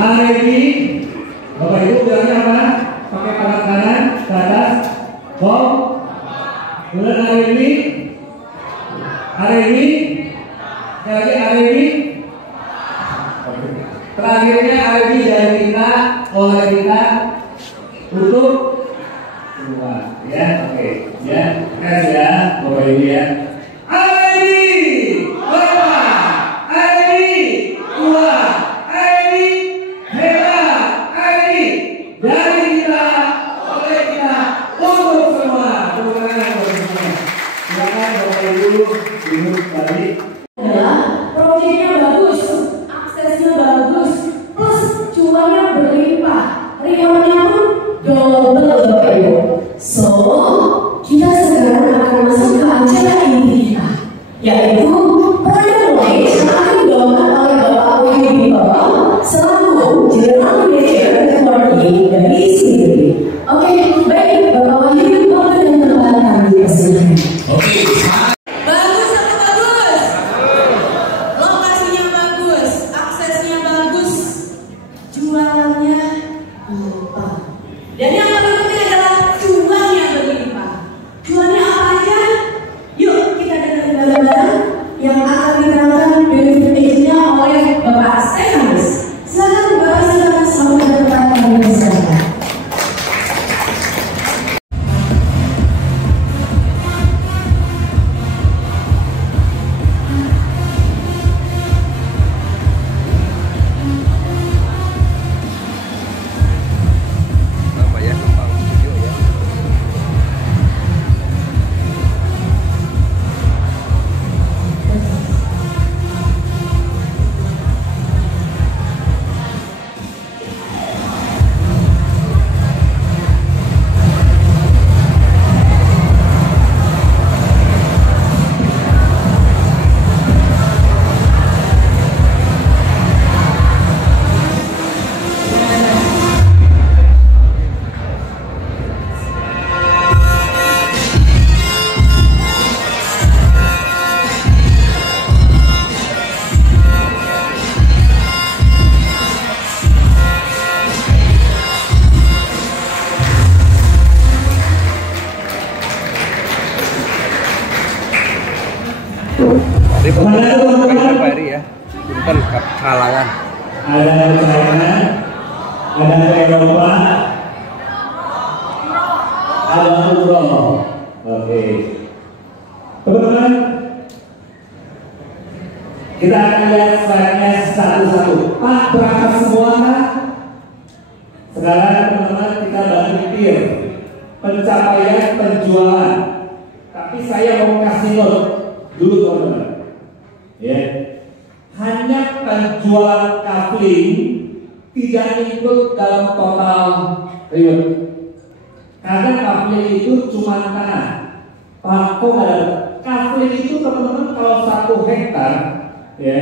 Ready? Bapak Ibu bilangnya apa? Pakai tangan kanan ke atas. Wow. Kemudian ready? Ready? Lagi ready? Terakhirnya ready dari kita, oleh kita untuk semua. Ya, oke. Ya, kasih ya, Bapak Ibu ya. Adalah proyeknya bagus, aksesnya bagus, plus cuannya berlimpah, rewardnya pun double Bapak Ibu. So, kita sekarang akan masuk ke acara inti kita, yaitu product knowledge yang akan dibawakan oleh Bapak Wahyu di bawah selaku General Manager Networking dari sendiri. Oke, baik Bapak Wahyu, waktu dan tempat kami dipersilakan. Oke. Dan yang paling penting adalah cuan yang berlimpah. Cuannya apa aja? Yuk kita dengar bareng-bareng yang akan diterangkan benefit agent-nya oleh Bapak Stefanus. Silakan Bapak Stefanus sampai ke tempat kami persilakan. Pak Eri ya, bukan kalangan. Ada dari China, ada dari Eropa, ada umroh. Oke, teman-teman, kita akan lihat slide-nya satu-satu. Pak, berangkat semua kan? Sekarang teman-teman kita bahas mikir pencapaian penjualan. Tapi saya mau kasih note dulu teman-teman. Ya, hanya penjualan kafling tidak ikut dalam total reward. Karena kafling itu cuma tanah. Pak, kok ada kafling itu teman-teman kalau 1 hektar, ya,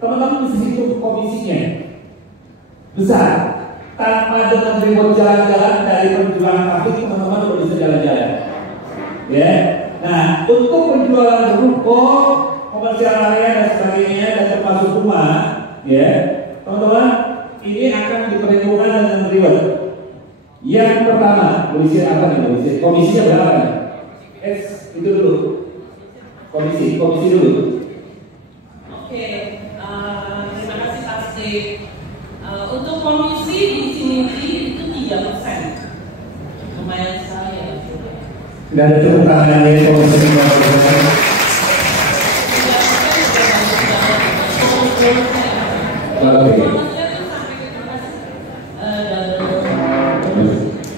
teman-teman bisa hitung komisinya besar. Tanpa dengan reward jalan-jalan dari penjualan kafling, teman-teman udah bisa jalan-jalan. Ya, nah untuk penjualan ruko, komersial area dan sebagainya dan termasuk rumah, ya teman-teman, ini akan diperhitungkan dengan reward. Yang pertama, komisinya berapa nih? Itu dulu, komisi dulu. Oke, terima kasih Pak Steve. Untuk komisi di sini itu 3%, lumayan sekali ya. Tidak ada tepuk tangannya komisi 3%.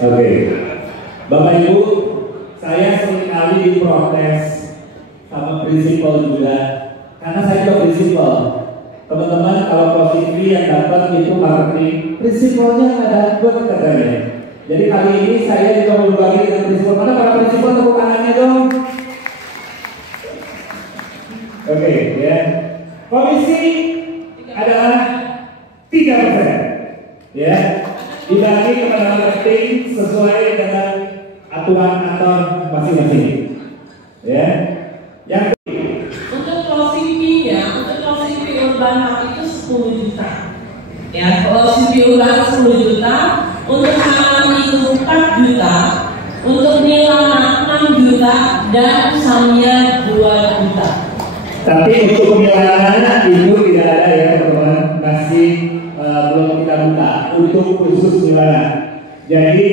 Oke, Bapak Ibu, saya seringkali diprotes sama prinsipal juga, karena saya juga prinsipal. Teman-teman, kalau positif yang dapat itu marketing, prinsipalnya ada buat kerjanya. Jadi kali ini saya juga mau berbagi dengan prinsipal. Mana para prinsipal, tepuk tangannya dong. Oke, ya. Komisi adalah 3%, ya, dibagi kepada marketing sesuai dengan aturan kantor masing-masing, ya. Yang untuk closing fee-nya, untuk closing fee Urban Hub itu 10 juta. Ya, kalau CPO ulang 10 juta, untuk Hanami itu 4 juta, untuk Milana 6 juta, dan Samia 2 juta. Tapi untuk Milana itu tidak ada ya teman-teman, masih belum kita buka untuk khusus Milana. Jadi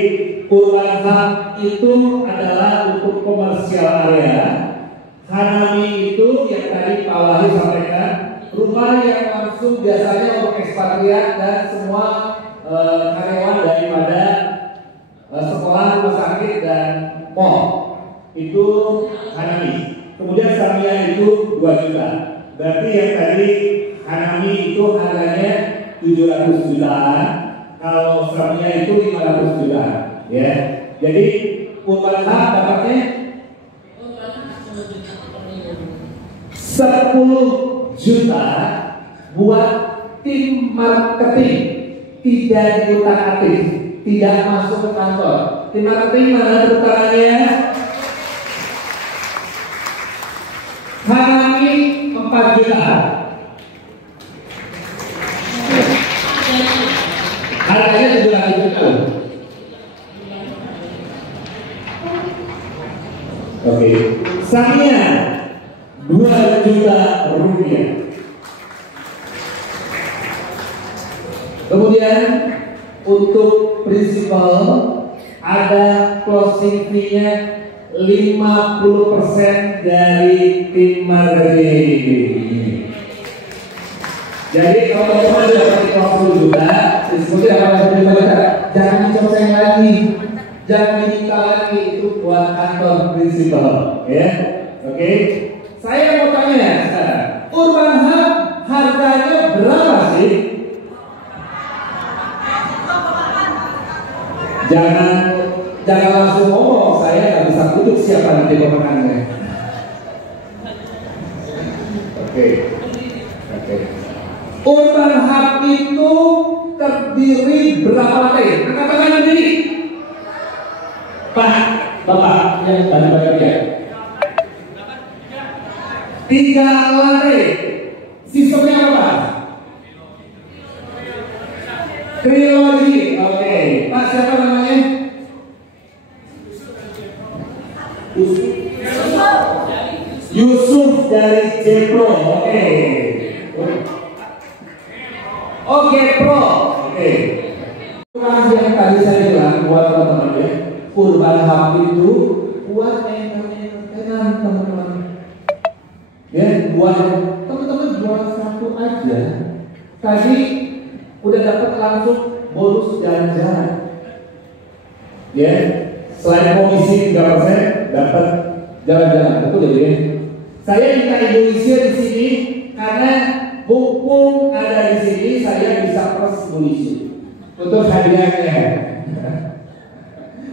Urban Hub itu adalah untuk komersial area. Hanami itu yang tadi Pak Wahyu sampaikan, rumah yang langsung biasanya untuk ekspatriat dan semua karyawan daripada sekolah, rumah sakit dan mall itu Hanami. Kemudian Samia itu 2 juta. Berarti yang tadi Hanami itu harganya 700 jutaan, kalau Samia itu 500 jutaan. Ya, jadi Urban Hub dapatnya 10 juta buat tim marketing, tidak diutak-atik, tidak masuk ke kantor. Tim marketing mana terutamanya? Hanami 4 juta. Harganya 700 juta. Oke, Samia 2 juta rupiah. Kemudian untuk prinsipal ada closing fee-nya 50% dari tim marketing. Jadi kalau teman-teman sudah dapat 50 juta, diskusi dapat 50 juta, jangan dicoceng lagi, jangan diminta lagi, itu buat kantor prinsipal, ya. Oke. Saya mau tanya sekarang, Urban Hub harganya berapa sih? Jangan langsung ngomong, saya nggak bisa kutuk siapa nanti pemenangnya. Oke. Urban Hub itu terdiri berapa lantai? Angkat tangan sendiri. Pak, Bapak yang banyak ya. 3 lantai. Sistemnya apa? Trilogi. Oke. Pak siapa namanya? Yusuf dari Jepro. Oke. Oke Pro. Oke. Yang tadi saya bilang buat teman-teman ya, Urban Hub itu buat entertainment teman-teman. Ya, buat teman-teman jual satu aja. Tadi udah dapat langsung bonus jalan-jalan. Ya, selain komisi 3% dapat jalan-jalan. Betul ya? Saya minta Indonesia di sini karena hukum ada di sini, saya bisa proses polisi untuk hadiahnya.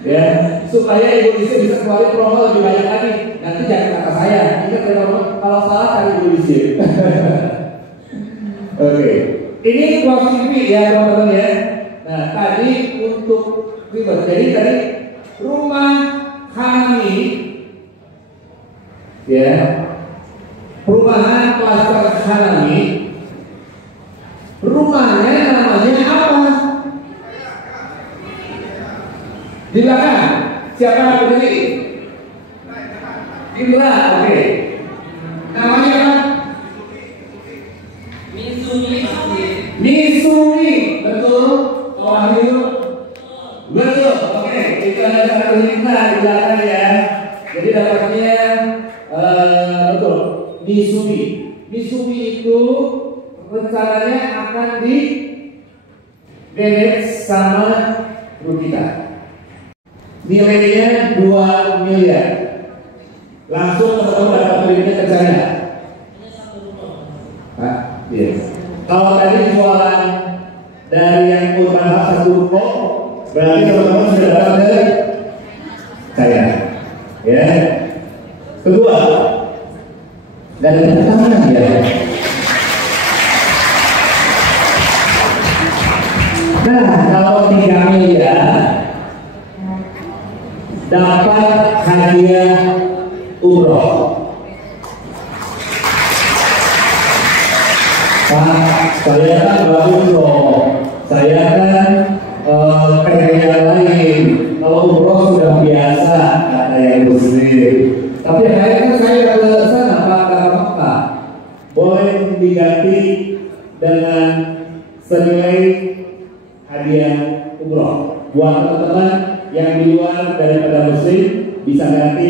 Ya, supaya Indonesia bisa keluar promo lebih banyak lagi. Nanti jangan kata saya, ingat teman-teman, kalau salah cari Indonesia. Oke, ini closing fee ya teman-teman ya. Nah tadi untuk ribet, jadi tadi rumah Hanami, ya, perumahan klaster Hanami, rumahnya namanya apa? Di belakang, siapa yang berdiri? Indra, oke. Namanya apa? Misumi, betul? Wahyu, betul. Oke, itu ada satu Indra di belakang ya. Jadi dapatnya betul. Misumi itu rencananya akan di manage sama grup kita. Nilainya 2 miliar. Langsung teman-teman dapat linknya ke saya. Pak, iya. Kalau tadi jualan dari yang Urban Hub 1 ruko, berarti teman-teman sudah dapat dari saya. Ya. Kedua, dari pertama ya. Nah, kalau 3 miliar dapat hadiah umroh. Pak, saya kan baru umroh. Saya kan pengen lain. Kalau umroh sudah biasa kata yang muslim. Tapi akhirnya saya ke sana Pak ke Mekah. Boleh diganti dengan senilai hadiah umroh. Buat teman-teman yang di luar daripada muslim bisa ganti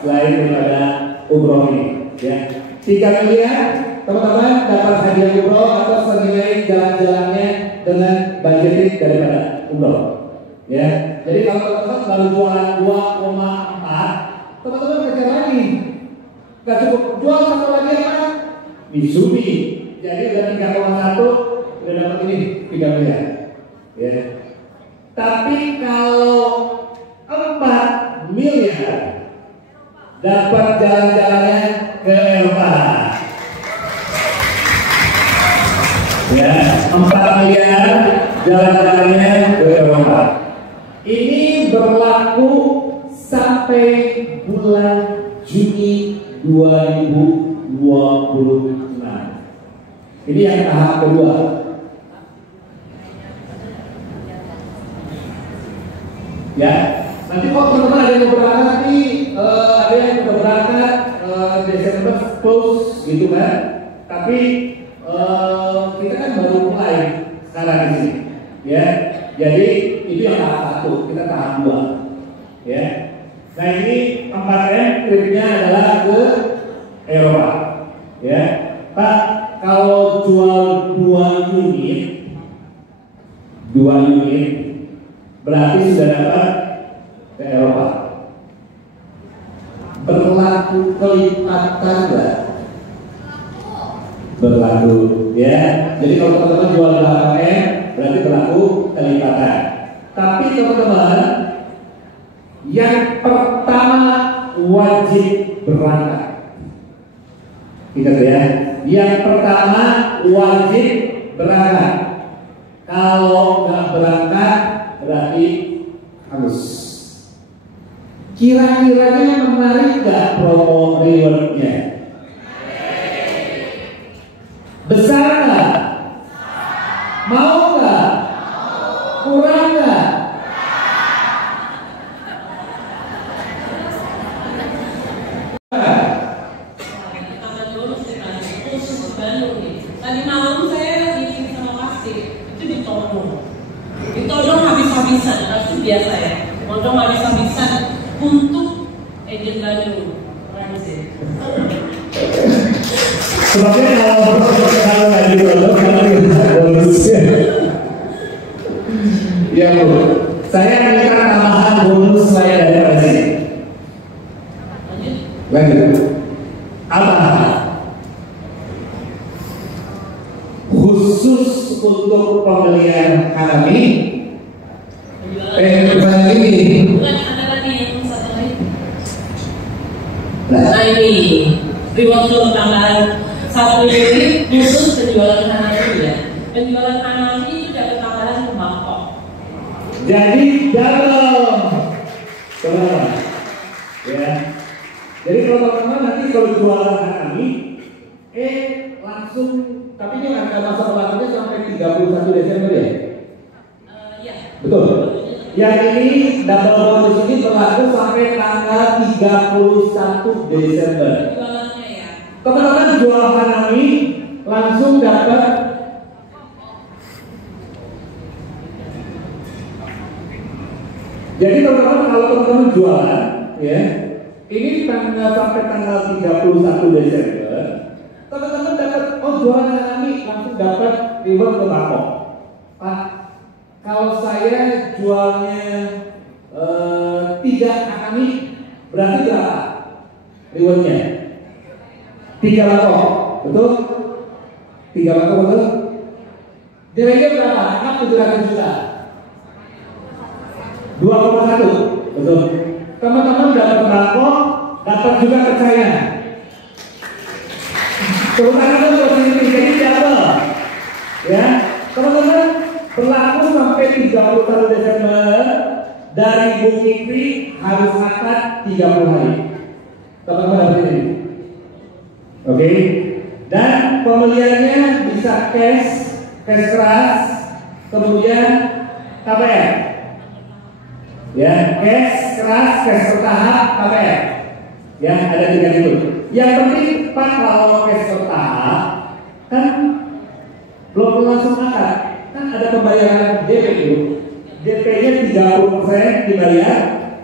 selain daripada umroh ini. Ya, 3 miliar teman-teman dapat hadiah umroh atau senilai jalan-jalannya dengan budgeting daripada umroh. Ya, jadi kalau teman-teman baru jualan 2,4, teman-teman kejar lagi. Gak cukup jual satu lagi apa? Mitsubishi. Jadi udah 3,1 udah dapat ini 3 miliar. Ya. Tapi kalau 4 miliar dapat jalan-jalannya ke Eropa. Ya, 4 miliar jalan-jalannya ke Eropa. Ini berlaku sampai bulan Juni 2026. Ini yang tahap kedua. Ya, nanti kalau teman-teman ada yang berangkat nih, ada yang berangkat Desember close gitu kan. Tapi kita kan baru mulai sekarang di sini, ya. Jadi itu yang tahap 1, kita tahap 2, ya. Nah ini 4M tripnya adalah ke Eropa, ya. Pak, kalau jual 2 unit berarti sudah dapat ke Eropa. Berlaku kelipatan nggak? Berlaku, ya. Jadi kalau teman-teman jual 8M berarti berlaku kelipatan. Tapi teman-teman yang pertama wajib berangkat. Ingat ya, yang pertama wajib berangkat. Kalau nggak berangkat berarti harus. Kira-kiranya menarik nggak promo rewardnya? Besar nggak? Mau nggak? Kurang nggak? Tadi malam saya di Lokasi itu ditodong habis-habisan, itu biasa ya. Todong habis-habisan untuk agen Bandung. Sebabnya kalau nggak ditodong bonusnya. Ya Bu, saya minta tambahan bonus saya dari Presiden. Lanjut. Apa? Khusus untuk pembelian Hanami. Bukan ini. Bukan, ada lagi yang satu lagi. Nah ini reward untuk tambahan 1 unit khusus penjualan Hanami ya. Penjualan Hanami itu dapat tambahan ke Bangkok. Jadi dalam berapa? Ya. Jadi kalau teman-teman nanti kalau jualan Hanami, langsung, tapi ini ada masa berlakunya sampai 31 Desember ya? Iya. Betul. Yang ini double bonus ini berlaku sampai tanggal 31 Desember. Jualannya ya. Teman-teman jual Hanami langsung dapat jadi teman-teman kalau teman-teman jualan ya, ini sampai tanggal 31 Desember, teman-teman dapat jualan Hanami langsung dapat reward ke Bangkok. Pak, kalau saya jualnya 3 Hanami berarti berapa rewardnya? 3 Bangkok, betul? 3 Bangkok betul? Nilainya berapa? Anggap 700 juta. 2,1, betul. Teman-teman dapat Bangkok, dapat juga ke China. Terutama untuk ini jadi double, ya. Teman-teman berlaku sampai 31 Desember. Dari booking fee harus akad 30 hari. Teman-teman dapat ini. Oke. Dan pembeliannya bisa cash keras, kemudian KPR. Ya, cash keras, cash bertahap, KPR. Ya, ada 3 itu. Yang penting Pak, kalau cash bertahap kan belum langsung angkat, kan ada pembayaran DP itu. DP-nya 30% dibayar,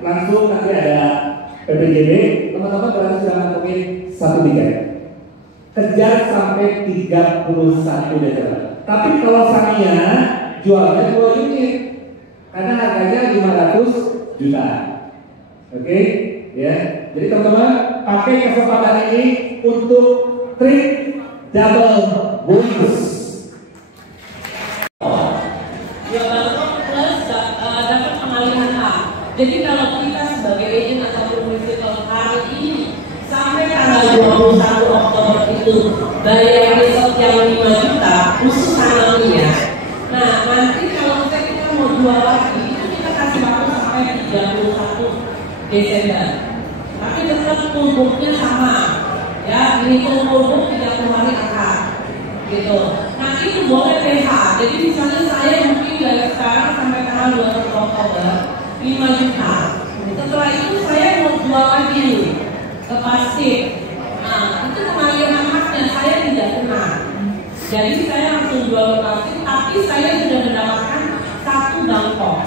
langsung nanti ada PPJB. Teman-teman berarti sudah ngantongin 1 tiket. Kejar sampai 31 Desember. Tapi kalau Sania jualnya 2 unit, karena harganya 500 juta. Oke, ya. Jadi teman-teman pakai kesempatan ini untuk trik double bonus. Dapat pengalihan hak. Jadi kalau kita sebagai agent atau principal hari ini sampai tanggal 21 Oktober itu bayar besok yang 5 juta khusus tanamnya. Nah nanti kalau kita mau jual lagi itu kita kasih waktu sampai 31 Desember. Tapi tetap kulbuknya sama. Ya, ini kulbuk 30 hari akad. Gitu. Nah itu boleh PH. Jadi misalnya saya mungkin dari sekarang sampai tanggal 20 Oktober 5 juta. Setelah itu saya mau jual lagi ke pasif. Nah itu pengalihan haknya saya tidak kena. Jadi saya langsung jual ke pasif, tapi saya sudah mendapatkan 1 bangkok.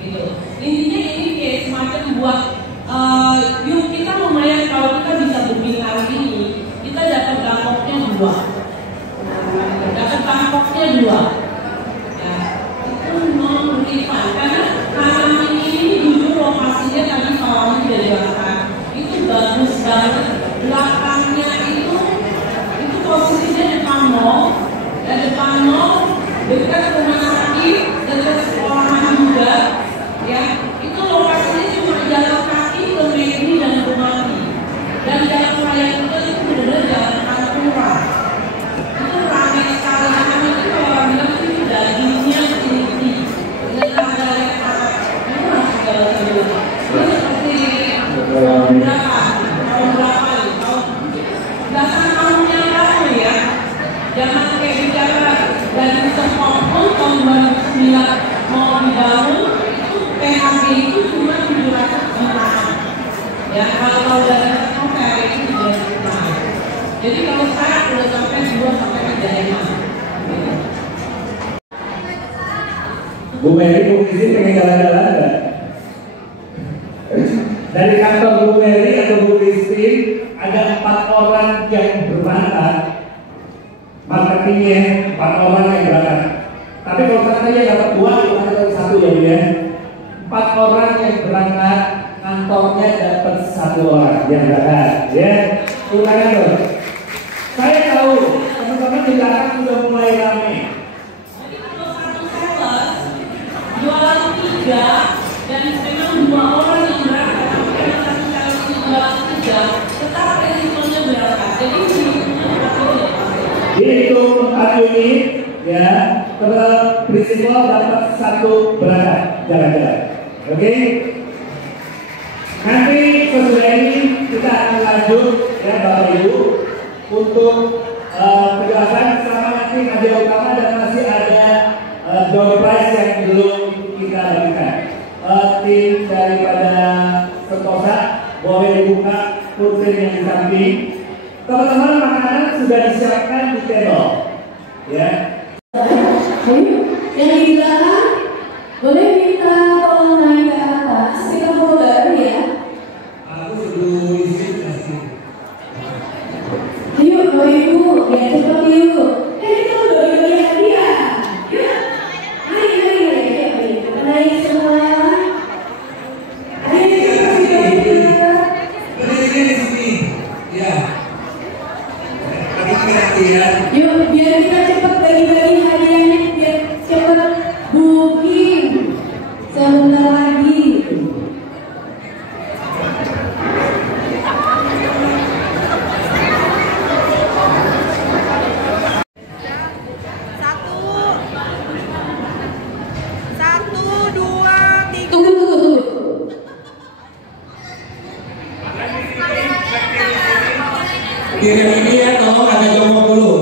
Gitu. Intinya ini kayak semacam buat yuk kita lumayan kalau kita bisa booking hari ini, kita dapat bangkoknya 2. Dapat bangkoknya 2. Ya, itu non-refund karena tanam ini jujur lokasinya tadi awalnya sudah jelaskan itu bagus banget. Belakangnya itu posisinya depan mall, dan depan mall dekat rumah sakit, dekat sekolahan juga. Ya, itu lokasinya cuma jalan kaki ke Medi dan Rumati. Dan jalan raya itu benar-benar jalan pantura. Itu ramai sekali, karena itu kalau orang bilang itu dagingnya tinggi dengan harga yang sangat murah segala sesuatu. Itu seperti tahun berapa nih? Belasan tahun yang lalu ya. Jangan kayak bicara dari sepuluh tahun 2009 mau dibangun itu PHB itu cuma 700 juta. Ya kalau dari PHB itu 3 juta. Jadi kalau sekarang udah sampai 2 sampai 3 juta. Bu Mary, Bu Gizi pengen jalan-jalan nggak? Dari kantor Bu Mary atau Bu Gizi ada 4 orang yang berangkat. Marketingnya 4 orang yang berangkat. Tapi kalau katanya dapat 2, ada 1 ya Bu ya. 4 orang yang berangkat, kantornya dapat 1 orang yang berangkat. Ya, ulangan loh. Saya tahu teman-teman di belakang sudah mulai ramai. Jadi kalau satu sales jualan 3 dan memang 2 orang yang berangkat, tapi kalau satu sales ini jualan 3, tetap resikonya berangkat. Jadi resikonya berangkat. Itu 4 unit ya, prinsipal dapat 1 berangkat jalan-jalan. Oke? Nanti sesudah ini kita akan lanjut ya Bapak Ibu untuk penjelasan sama nanti hadiah utama dan masih ada door prize yang belum kita berikan. Tim daripada Sentosa boleh dibuka kursi yang di samping. Teman-teman, makanan sudah disiapkan di table. Ya. Yang di belakang boleh minta tolong naik ke atas. Kita foto bareng ya. Aku sudah isi kasih. Ayo, Bapak Ibu, biar cepat yuk. Kita bagi-bagi hadiah. Yuk. Ayo. Kita naik semua. Ayo, kita bagi-bagi. Berdiri di sini. Ya. Yuk, biar kita cepat bagi-bagi hadiahnya, biar cepat booking. Sebentar lagi. Tunggu. Kirim ini ya, tolong agak jongkok dulu.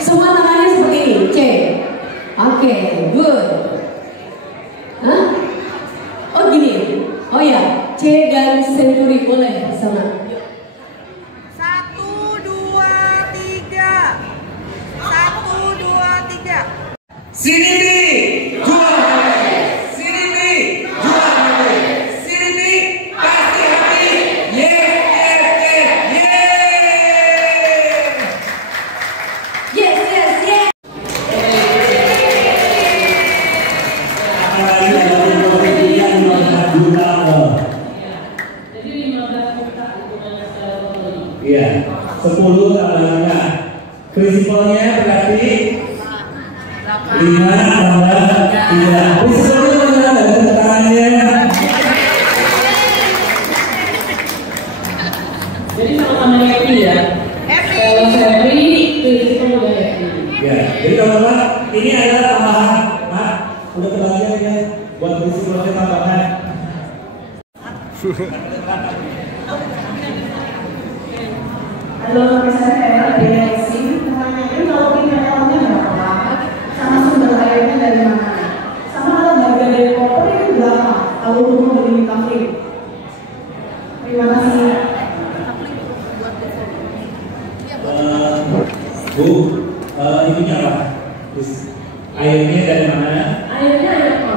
Semua tangannya seperti ini, C. Oke. Family boleh sama. 1, 2, 3. 1, 2, 3. Sini nih, jual. Sini nih, jual. Sini nih, kasih hati. Yes. Yes. Apalagi kalau yang juta. Jadi 15 juta hitungannya secara total. Iya, 10 tambahnya. Prinsipalnya berarti 5 tambah 3. Prinsipalnya mana? Ada tangannya. Jadi sama-sama happy ya. Kalau happy, prinsipnya juga happy. Ya, jadi teman-teman, ini adalah tambahan. Mak, udah kebagian ya buat prinsipalnya tambahan. Halo, nama saya Vera dari Lexi. Pertanyaannya kalau PPL-nya berapa? Sama sumber airnya dari mana? Sama kalau harga dari koper itu berapa? Kalau untuk membeli kafling. Terima kasih. Bu, ininya apa? Airnya dari mana? Airnya apa?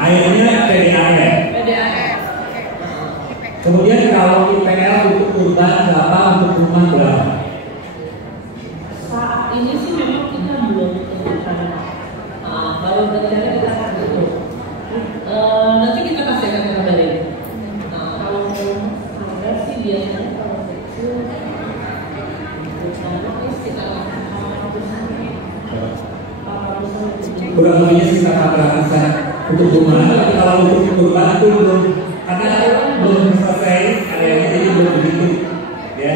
Airnya PDAM. PDAM. Kemudian kalau IPL untuk kurban berapa, untuk rumah berapa? Saat ini sih memang kita belum tentukan. Kalau rencana kita akan itu. Nanti kita kasih akan kembali. Kalau ada sih biasanya kalau kecil, sekitar 400-an. Kurang lebihnya sekitar 400-an untuk rumah. Tapi kalau untuk kurban itu belum, karena belum selesai areanya, jadi belum begitu. Ya.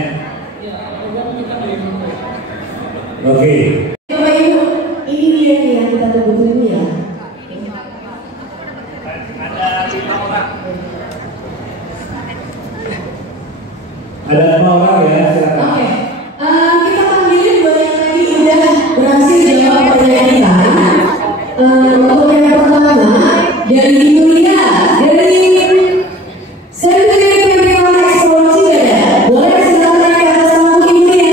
Ya, kurban kita belum. Oke. Bapak Ibu, ini dia nih yang kita tunggu-tunggu ya. Ada 5 orang ya, silakan. Oke, kita panggilin buat yang tadi udah berhasil jawab pertanyaan kita. Untuk yang pertama dari Ibu Lia, dari Sentri Pembangunan Eksplorasi ada. Boleh silakan ke atas panggung Ibu Lia.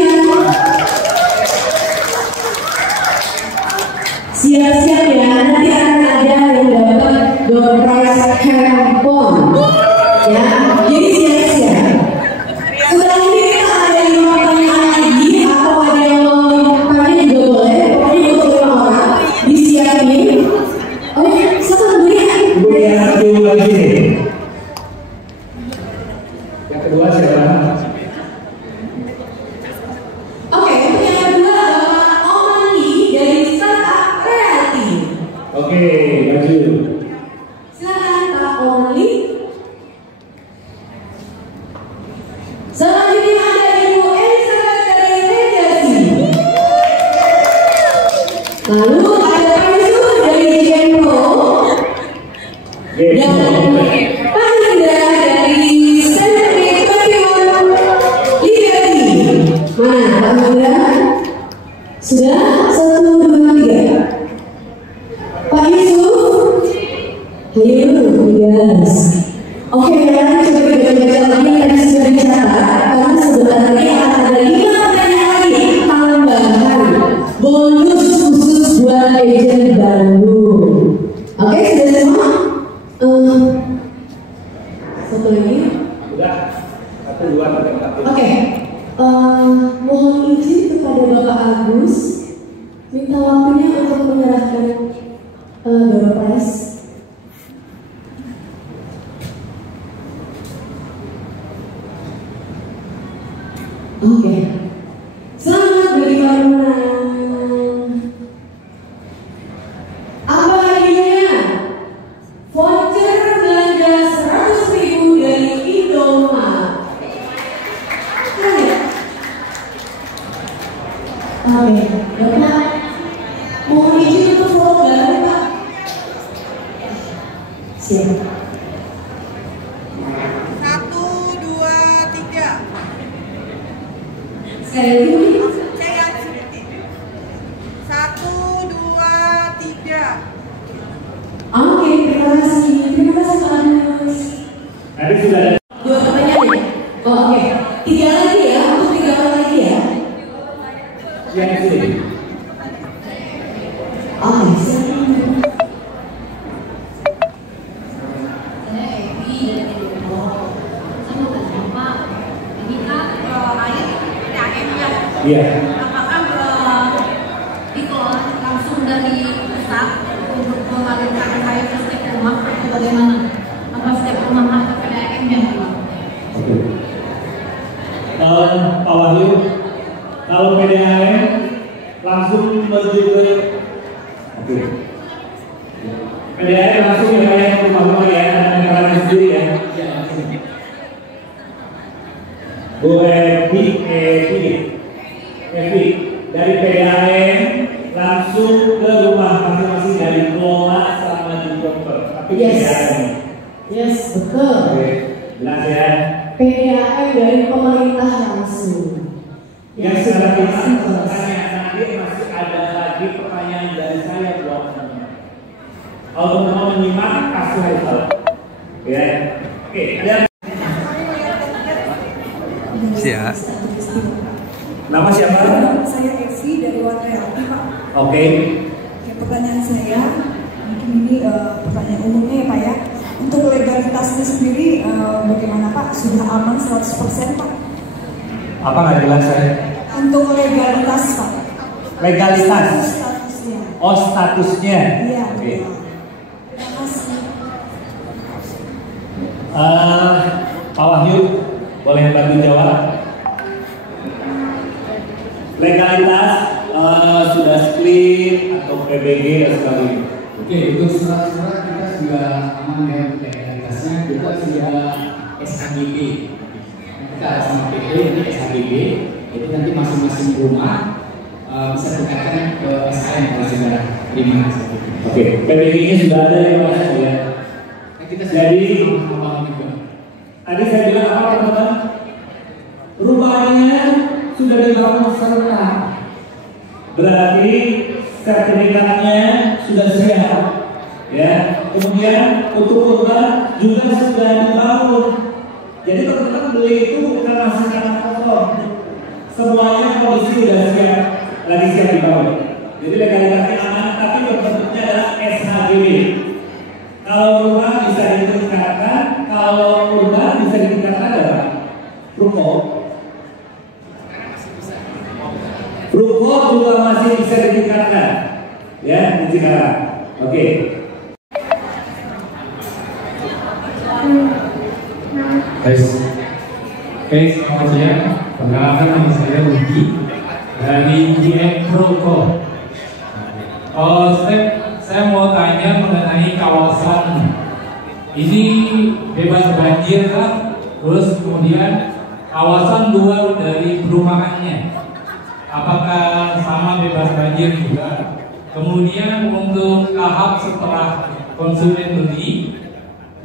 Siap-siap ya, nanti akan ada yang dapat door prize handphone. Ya, jadi siap-siap. Setelah ini kita ada 5 pertanyaan lagi, atau ada yang mau tanya juga boleh. Pokoknya untuk 5 orang disiapin. Oh ya, satu dulu ya. Ibu yang satu lagi nih. Yang kedua siapa? Oke, untuk yang kedua adalah Omani dari Startup Reality. Oke, maju. Silakan Pak Omani. Selanjutnya ada Ibu Elizabeth dari Mediasi. Lalu ada Pak Yusuf dari Genpro. Dan Pak Indra dari Sentri Pembangunan Liberty. Mana Pak Indra? Sudah? 1, 2, 3. Pak Yusuf. Ayo, yes. Oke, sekarang coba kita baca lagi yang sudah dicatat. Karena sebentar lagi akan ada 5 pertanyaan lagi tambahan bonus khusus buat agent baru. Oke, sudah semua? Satu lagi. Udah. 1, 2, 3, 4. Oke. Mohon izin kepada Bapak Agus minta waktunya untuk menyerahkan door prize. Oke. Selamat bagi para pemenang. Apa hadiahnya? Voucher belanja 100.000 dari Indomaret. Keren ya? Oke, Bapak mohon izin untuk foto bareng, Pak. Siap. 1, 2, 3. Sekali lagi. Saya 1, 2, 3. Oke, terima kasih. Terima kasih Pak Agus. Tadi sudah ada 2 pertanyaan ya? Oh, oke. 3 lagi ya, untuk 3 orang lagi ya. yang sini. Oke, Iya. Apakah dikelola langsung dari pusat untuk mengalirkan air ke setiap rumah atau bagaimana? Apa setiap rumah atau PDAM-nya? Oke. Pak Wahyu, kalau PDAM langsung menuju ke PDAM langsung ya kayak rumah-rumah ya, negara sendiri ya. Bu Evi dari PDAM langsung ke rumah masing-masing dari kelola sama di dokter. Tapi PDAM. Yes, betul. Oke, jelas ya. PDAM dari pemerintah langsung. Yang sekarang kita pertanyaan nanti masih ada lagi pertanyaan dari saya buat teman-teman. Kalau teman-teman menyimak kasih itu. Ya. Oke, ada. Siap. Nama siapa? Saya Evi dari Warna Realty, Pak. Oke. Oke, pertanyaan saya, mungkin ini pertanyaan umumnya ya Pak ya. Untuk legalitasnya sendiri bagaimana Pak? Sudah aman 100% Pak? Apa nggak jelas saya? Untuk legalitas Pak. Legalitas. Statusnya. Oh, statusnya. Iya. Oke. Terima kasih. Pak Wahyu, boleh bantu jawab? Legalitas sudah split atau PBG dan sebagainya. Oke, untuk surat-surat kita sudah aman dengan legalitasnya, kita sudah SHGB. Kita sama PP, nanti SHGB, itu nanti masing-masing rumah bisa tingkatkan ke SKM kalau sudah terima. Oke, PBG-nya sudah ada ya Mas ya. Kita Jadi tambah juga. tadi saya bilang apa teman-teman? Rumahnya sudah dibangun serentak. Berarti sertifikatnya sudah siap. Ya. Kemudian untuk urban juga sudah dibangun. Jadi teman-teman beli itu bukan masih karena kosong. Semuanya kondisi sudah siap, lagi siap dibangun. Jadi legalitasnya aman, tapi bentuknya adalah SHGB. Kalau rumah bisa ditingkatkan, kalau urban bisa ditingkatkan apa? Ruko. Ruko juga masih bisa ditingkatkan, ya di Cikarang. Oke. Oke, selamat siang. Perkenalkan nama saya Rudy dari GM Proko. Saya mau tanya mengenai kawasan ini bebas banjir kan? Terus kemudian kawasan luar dari perumahannya, apakah sama bebas banjir juga? Kemudian untuk tahap setelah konsumen beli,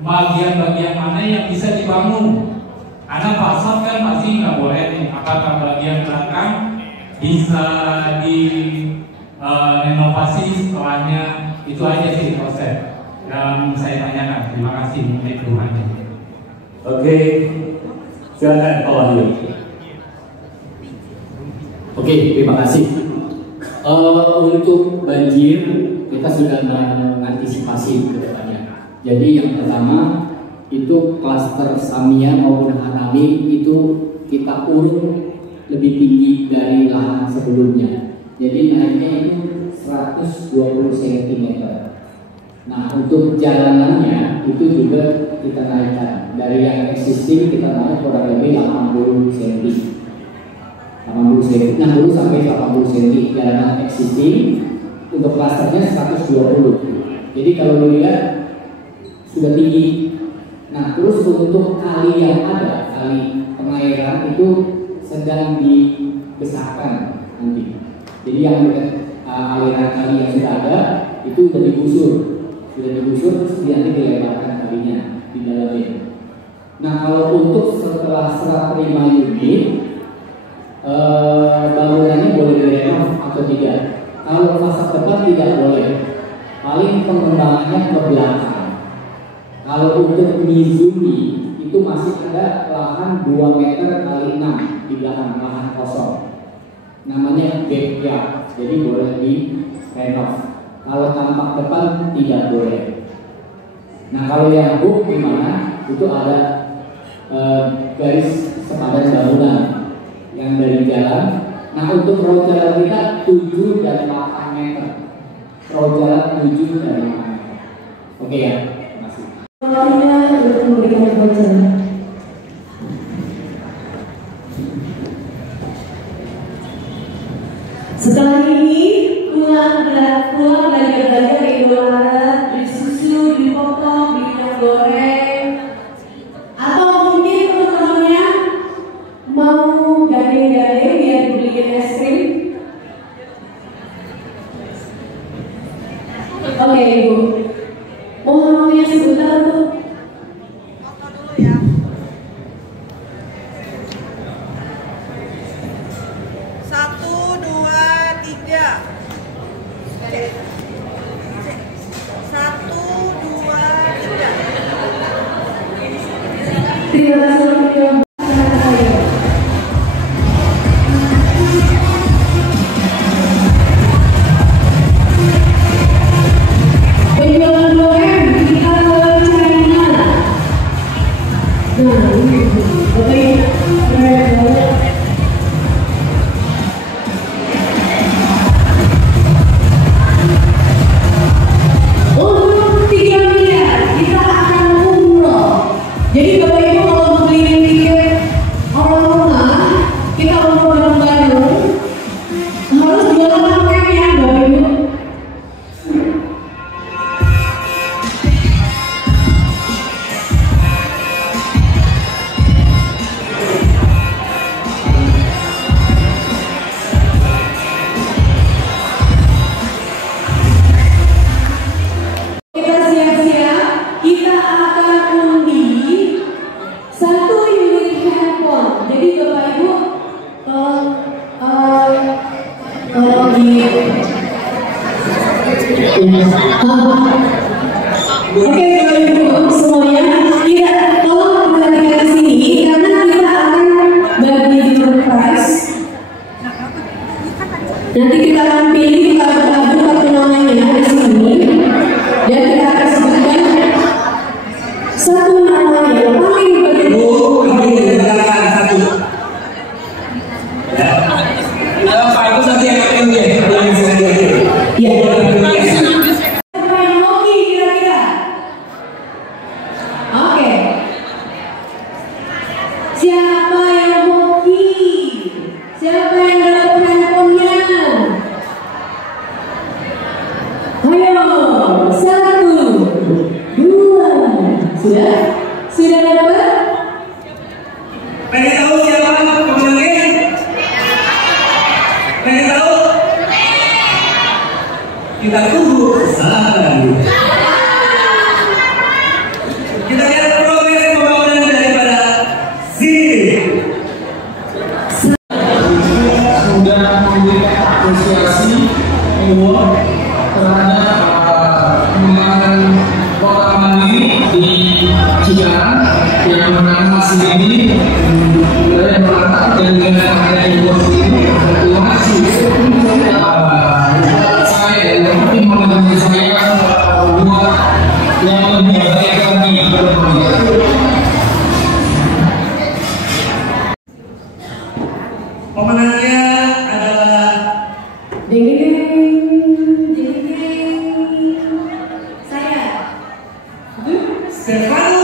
bagian-bagian mana yang bisa dibangun? Karena pasar kan pasti nggak boleh nih. Apakah bagian belakang bisa direnovasi setelahnya? Itu aja sih konsep yang saya tanyakan. Terima kasih mengenai perumahannya. Oke. Silakan Pak Wahyu. Oke, terima kasih. Untuk banjir kita sudah mengantisipasi ke depannya. Jadi yang pertama itu klaster Samia maupun Harali itu kita urut lebih tinggi dari lahan sebelumnya. Jadi naiknya itu 120 cm. Nah untuk jalanannya itu juga kita naikkan dari yang existing kita naik kurang lebih 80 cm. 80 cm, 60 sampai 80 cm jalanan existing. Untuk klasternya 120. Jadi kalau dilihat sudah tinggi. Nah terus untuk kali yang ada, kali pengairan itu sedang dibesarkan nanti. Jadi yang aliran kali yang sudah ada itu sudah digusur, terus nanti dilebarkan kalinya di dalamnya. Nah kalau untuk setelah serah terima unit, bangunannya boleh direnov atau tidak? Kalau fasad depan tidak boleh, paling pengembangannya ke belakang. Kalau untuk Mizumi itu masih ada lahan 2 meter kali 6 di belakang, lahan kosong. Namanya backyard, jadi boleh di renov. Kalau tampak depan tidak boleh. Nah kalau yang book gimana? Itu ada garis sepadan bangunan yang dari jalan. Nah untuk road jalan kita 7 dan 8 meter. Road jalan 7 dan 8 meter. Oke ya, terima kasih. Waktunya untuk memberikan bocoran. Setelah ini pulang belajar di luar, beli susu, beli popok, beli minyak goreng, atau mungkin teman-temannya mau gading-gading biar dibeliin es krim. Oke Ibu, mohon waktunya sebentar untuk Foto dulu ya. Satu, dua, tiga. Cek. Cek. 1, 2, 3. terima kasih waktunya. Penjualan 2M kita wawancara di mana? Nah ini Bapak Ibu. Untuk 3 miliar kita akan umroh. Jadi Bapak Ibu kalau mau beli tiket orang rumah, kita umroh bareng-bareng harus jualan 6M ya Bapak Ibu. Kita siap-siap, kita akan undi 1 unit handphone. Jadi Bapak Ibu tolong di Oke Bapak Ibu semuanya, kita tolong perhatikan di sini karena kita akan bagi door prize. Nanti kita akan pilih kartu namanya di sini dan kita akan sebutkan satu nama yang paling Bu, ini dipersilakan satu. Ya. Pak Agus nanti yang ini yang sengaja. ya. Siapa yang hoki kira-kira? Oke. Siapa yang hoki? Siapa yang dapat handphonenya? Ayo, 1, 2, sudah? Sudah dapat? Pengen tahu siapa pemenangnya? Pengen tahu? Kita tunggu. Kita lihat progres pembangunan daripada sini. Sudah memberikan apresiasi award terhadap pengembangan kota mandiri di Cikarang yang bernama Sini wilayah Barat dan dengan adanya award ini terima kasih saya dan tim manajemen saya buat yang lebih baik lagi ke depannya. Pemenangnya adalah Ding ding ding ding. Saya. Stefano